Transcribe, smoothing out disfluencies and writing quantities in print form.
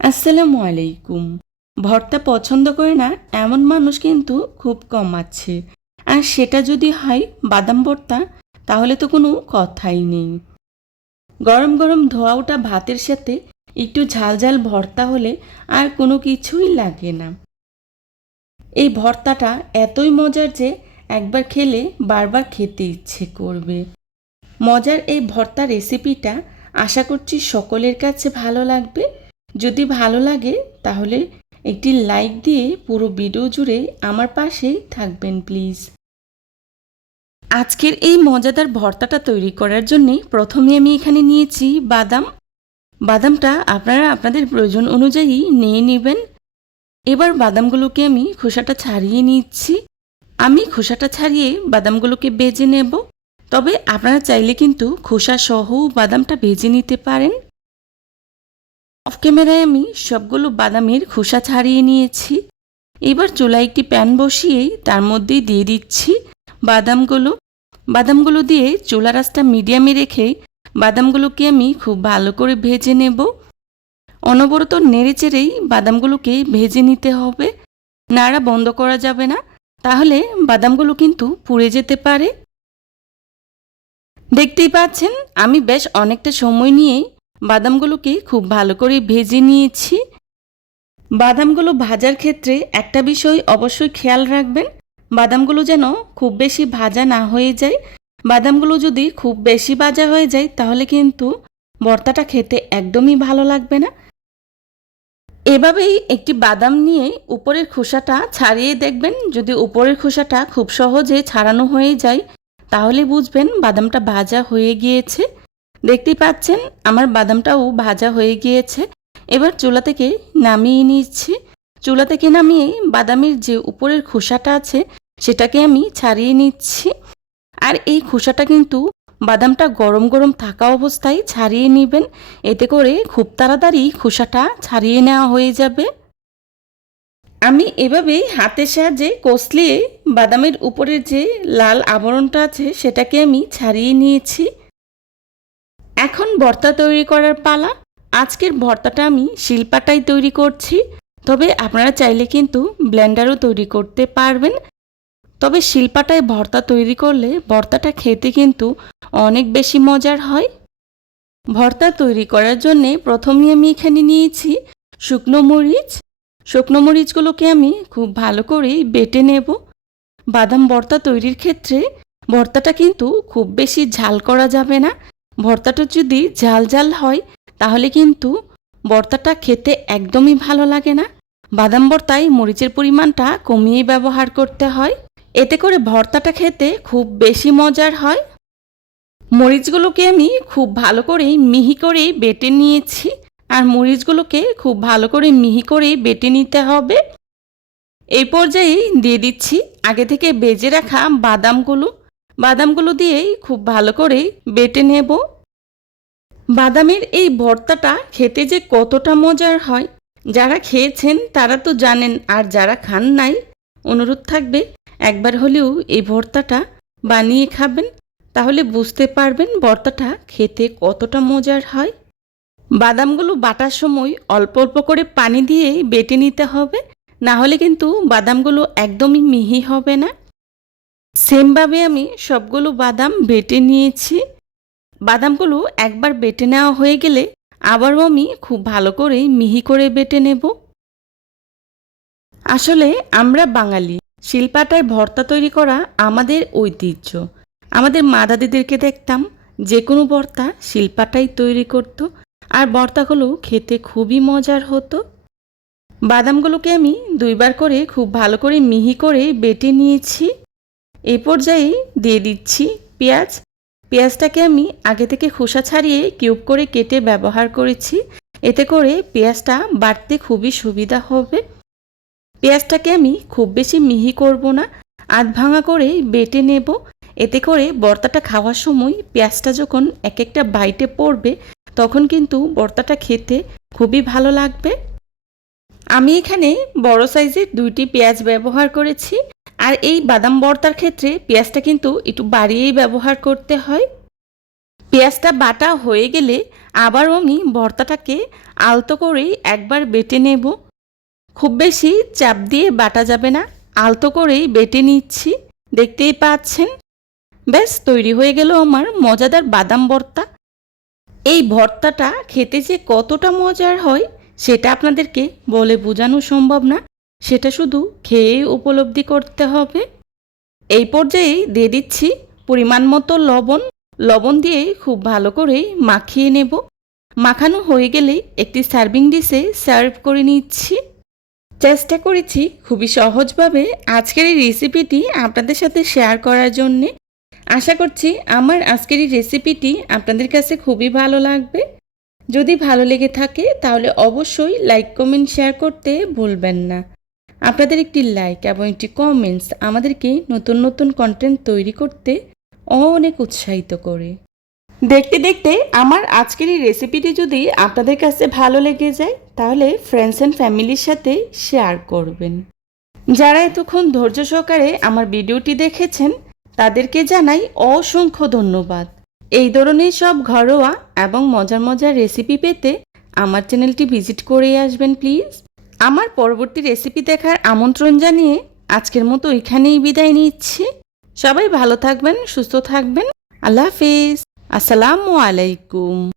আসসালামু আলাইকুম। ভর্তা পছন্দ করে না এমন মানুষ কিন্তু খুব কম আছে। আর সেটা যদি হয় বাদাম ভর্তা, তাহলে তো কোনো কথাই নেই। গরম গরম ধোয়া ওঠা ভাতের সাথে একটু ঝাল ঝাল ভর্তা হলে আর কোনো কিছুই লাগে না। এই ভর্তাটা এতই মজার যে একবার খেলে বারবার খেতে ইচ্ছে করবে। মজার এই ভর্তা রেসিপিটা আশা করছি সকলের কাছে ভালো লাগবে। যদি ভালো লাগে তাহলে একটি লাইক দিয়ে পুরো ভিডিও জুড়ে আমার পাশেই থাকবেন প্লিজ। আজকের এই মজাদার ভর্তাটা তৈরি করার জন্যে প্রথমে আমি এখানে নিয়েছি বাদাম। বাদামটা আপনারা আপনাদের প্রয়োজন অনুযায়ী নিয়ে নেবেন। এবার বাদামগুলোকে আমি খোসাটা ছাড়িয়ে নিচ্ছি। আমি খোসাটা ছাড়িয়ে বাদামগুলোকে ভেজে নেব। তবে আপনারা চাইলে কিন্তু খোসা সহ বাদামটা ভেজে নিতে পারেন। অফ ক্যামেরায় আমি সবগুলো বাদামের খোসা ছাড়িয়ে নিয়েছি। এবার চুলায় একটি প্যান বসিয়ে তার মধ্যে দিয়ে দিচ্ছি বাদামগুলো দিয়ে চুলার আঁচটা মিডিয়ামে রেখে বাদামগুলোকে আমি খুব ভালো করে ভেজে নেব। অনবরত নেড়ে চেড়েই বাদামগুলোকে ভেজে নিতে হবে, নাড়া বন্ধ করা যাবে না, তাহলে বাদামগুলো কিন্তু পুড়ে যেতে পারে। দেখতেই পাচ্ছেন আমি বেশ অনেকটা সময় নিয়ে বাদামগুলোকে খুব ভালো করে ভেজে নিয়েছি। বাদামগুলো ভাজার ক্ষেত্রে একটা বিষয় অবশ্যই খেয়াল রাখবেন, বাদামগুলো যেন খুব বেশি ভাজা না হয়ে যায়। বাদামগুলো যদি খুব বেশি ভাজা হয়ে যায় তাহলে কিন্তু ভর্তাটা খেতে একদমই ভালো লাগবে না। এভাবেই একটি বাদাম নিয়ে উপরের খোসাটা ছাড়িয়ে দেখবেন, যদি উপরের খোসাটা খুব সহজে ছাড়ানো হয়ে যায় তাহলে বুঝবেন বাদামটা ভাজা হয়ে গিয়েছে। দেখতেই পাচ্ছেন আমার বাদামটাও ভাজা হয়ে গিয়েছে। এবার চুলা থেকে নামিয়ে নিচ্ছি। চুলা থেকে নামিয়ে বাদামের যে উপরের খোসাটা আছে সেটাকে আমি ছাড়িয়ে নিচ্ছি। আর এই খোসাটা কিন্তু বাদামটা গরম গরম থাকা অবস্থায় ছাড়িয়ে নেবেন, এতে করে খুব তাড়াতাড়ি খোসাটা ছাড়িয়ে নেওয়া হয়ে যাবে। আমি এভাবেই হাতের সাহায্যে কষলিয়ে বাদামের উপরের যে লাল আবরণটা আছে সেটাকে আমি ছাড়িয়ে নিয়েছি। এখন ভর্তা তৈরি করার পালা। আজকের ভর্তাটা আমি শিলপাটায় তৈরি করছি, তবে আপনারা চাইলে কিন্তু ব্লেন্ডারও তৈরি করতে পারবেন। তবে শিলপাটায় ভর্তা তৈরি করলে ভর্তাটা খেতে কিন্তু অনেক বেশি মজার হয়। ভর্তা তৈরি করার জন্যে প্রথমে আমি এখানে নিয়েছি শুকনো মরিচ। শুকনো মরিচগুলোকে আমি খুব ভালো করে বেটে নেব। বাদাম ভর্তা তৈরির ক্ষেত্রে ভর্তাটা কিন্তু খুব বেশি ঝাল করা যাবে না। ভর্তাটা যদি ঝাল ঝাল হয় তাহলে কিন্তু ভর্তাটা খেতে একদমই ভালো লাগে না। বাদাম ভর্তায় মরিচের পরিমাণটা কমিয়ে ব্যবহার করতে হয়, এতে করে ভর্তাটা খেতে খুব বেশি মজার হয়। মরিচগুলোকে আমি খুব ভালো করে মিহি করে বেটে নিয়েছি। আর মরিচগুলোকে খুব ভালো করে মিহি করে বেটে নিতে হবে। এই পর্যায়ে দিয়ে দিচ্ছি আগে থেকে ভেজে রাখা বাদামগুলো দিয়েই খুব ভালো করে বেটে নেব। বাদামের এই ভর্তাটা খেতে যে কতটা মজার হয়, যারা খেয়েছেন তারা তো জানেন, আর যারা খান নাই অনুরোধ থাকবে একবার হলেও এই ভর্তাটা বানিয়ে খাবেন, তাহলে বুঝতে পারবেন ভর্তাটা খেতে কতটা মজার হয়। বাদামগুলো বাটার সময় অল্প অল্প করে পানি দিয়ে বেটে নিতে হবে, না হলে কিন্তু বাদামগুলো একদমই মিহি হবে না। সেমভাবে আমি সবগুলো বাদাম বেটে নিয়েছি। বাদামগুলো একবার বেটে নেওয়া হয়ে গেলে আবারও আমি খুব ভালো করে মিহি করে বেটে নেব। আসলে আমরা বাঙালি, শিলপাটায় ভর্তা তৈরি করা আমাদের ঐতিহ্য। আমাদের মা দাদিদেরকে দেখতাম যে কোনো ভর্তা শিলপাটাই তৈরি করত, আর ভর্তাগুলো খেতে খুবই মজার হতো। বাদামগুলোকে আমি দুইবার করে খুব ভালো করে মিহি করে বেটে নিয়েছি। এই পর্যায়ে দিয়ে দিচ্ছি পেঁয়াজ। পেঁয়াজটাকে আমি আগে থেকে খোসা ছাড়িয়ে কিউব করে কেটে ব্যবহার করেছি, এতে করে পেঁয়াজটা বাটতে খুবই সুবিধা হবে। পেঁয়াজটাকে আমি খুব বেশি মিহি করব না, আধ ভাঙা করে বেটে নেব, এতে করে ভর্তাটা খাওয়ার সময় পেঁয়াজটা যখন এক একটা বাইটে পড়বে তখন কিন্তু ভর্তাটা খেতে খুবই ভালো লাগবে। আমি এখানে বড় সাইজের 2টি পেঁয়াজ ব্যবহার করেছি। আর এই বাদাম ভর্তার ক্ষেত্রে পেঁয়াজটা কিন্তু একটু বাড়িয়েই ব্যবহার করতে হয়। পেঁয়াজটা বাটা হয়ে গেলে আবারও আমি ভর্তাটাকে আলতো করেই একবার বেটে নেব। খুব বেশি চাপ দিয়ে বাটা যাবে না, আলতো করেই বেটে নিচ্ছি। দেখতেই পাচ্ছেন, ব্যাস তৈরি হয়ে গেল আমার মজাদার বাদাম ভর্তা। এই ভর্তাটা খেতে যে কতটা মজার হয় সেটা আপনাদেরকে বলে বোঝানো সম্ভব না, সেটা শুধু খেয়েই উপলব্ধি করতে হবে। এই পর্যায়ে দিয়ে দিচ্ছি পরিমাণ মতো লবণ। লবণ দিয়ে খুব ভালো করে মাখিয়ে নেব। মাখানো হয়ে গেলে একটি সার্ভিং ডিশে সার্ভ করে নিচ্ছি। চেষ্টা করেছি খুবই সহজভাবে আজকের এই রেসিপিটি আপনাদের সাথে শেয়ার করার জন্যে। আশা করছি আমার আজকের এই রেসিপিটি আপনাদের কাছে খুবই ভালো লাগবে। যদি ভালো লেগে থাকে তাহলে অবশ্যই লাইক, কমেন্ট, শেয়ার করতে ভুলবেন না। আপনাদের একটি লাইক এবং একটি কমেন্টস আমাদেরকে নতুন নতুন কন্টেন্ট তৈরি করতে অনেক উৎসাহিত করে। দেখতে দেখতে আমার আজকের এই রেসিপিটি যদি আপনাদের কাছে ভালো লেগে যায় তাহলে ফ্রেন্ডস অ্যান্ড ফ্যামিলির সাথে শেয়ার করবেন। যারা এতক্ষণ ধৈর্য সহকারে আমার ভিডিওটি দেখেছেন তাদেরকে জানাই অসংখ্য ধন্যবাদ। এই ধরনের সব ঘরোয়া এবং মজার মজার রেসিপি পেতে আমার চ্যানেলটি ভিজিট করে আসবেন প্লিজ। আমার পরবর্তী রেসিপি দেখার আমন্ত্রণ জানিয়ে আজকের মতো এখানেই বিদায় নিচ্ছি। সবাই ভালো থাকবেন, সুস্থ থাকবেন। আল্লাহ হাফিজ। আসসালামু আলাইকুম।